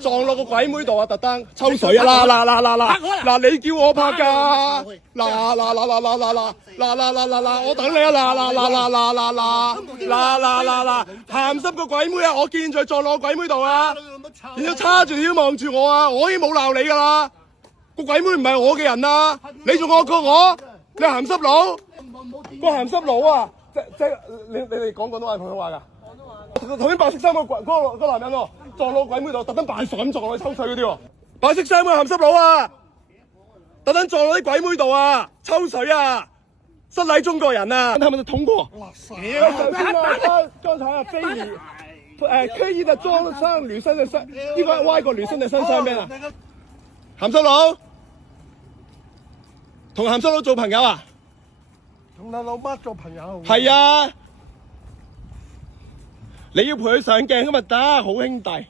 撞落個鬼妹度啊！特登抽水啊！嗱，你叫我拍㗎！嗱，我等你啊！嗱，鹹濕個鬼妹啊！我見佢撞落個鬼妹度啊！然之後叉住條望住我啊！我已經冇鬧你㗎啦！個鬼妹唔係我嘅人啊！你仲惡過我？你鹹濕佬！個鹹濕佬啊！即你哋講廣東話定普通話㗎？頭先白色衫嗰個男人喎，撞落鬼妹度，特登扮傻咁撞落去抽水嗰啲喎。白色衫嗰個鹹濕佬啊，特登撞落啲鬼妹度啊，抽水啊，失禮中國人啊！係咪通過？首先啊，剛才啊，非禮刻意的撞上女生的身，呢個歪過女生的身上面啊！鹹濕佬，同鹹濕佬做朋友啊？同你老媽做朋友。係啊。你要陪佢上鏡咁咪得，好兄弟。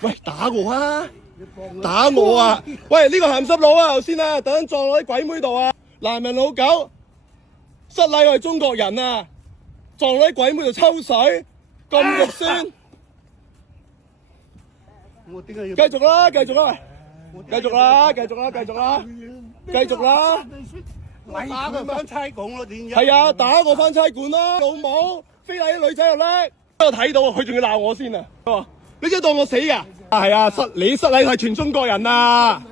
喂，打我啊！打我啊！喂，呢個鹹濕佬啊，頭先啊，特登撞落啲鬼妹度啊！男人老狗，失禮我係中國人啊！撞落啲鬼妹度抽水，咁肉酸。我點解要？繼續啦！繼續啦！你打佢翻差館咯，點解？係啊，打我翻差館啦，老母！非禮啲女仔又叻，我睇到佢仲要鬧我先啊！你真係當我死㗎？係啊，你失禮係全中國人啊！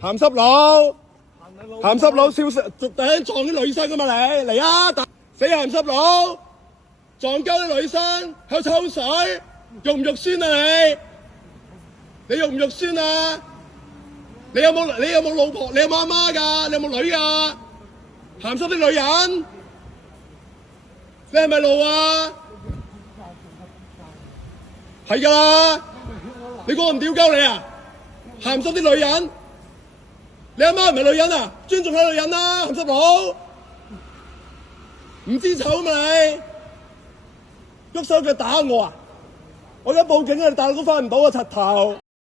鹹濕佬，笑死！突然間撞啲女生㗎嘛你嚟啊！死鹹濕佬，撞鳩啲女生喺度抽水，肉唔肉酸啊你？你肉唔肉酸啊？你有冇老婆？你有冇阿媽㗎？你有冇女㗎？鹹濕啲女人，你係咪路啊？係㗎啦，你估我唔屌鳩你啊？鹹濕啲女人，你阿媽唔係女人啊？尊重下女人啦，鹹濕佬，唔知醜嘛你？喐手腳打我啊！我而家報警啊！你大佬都翻唔到啊！柒頭。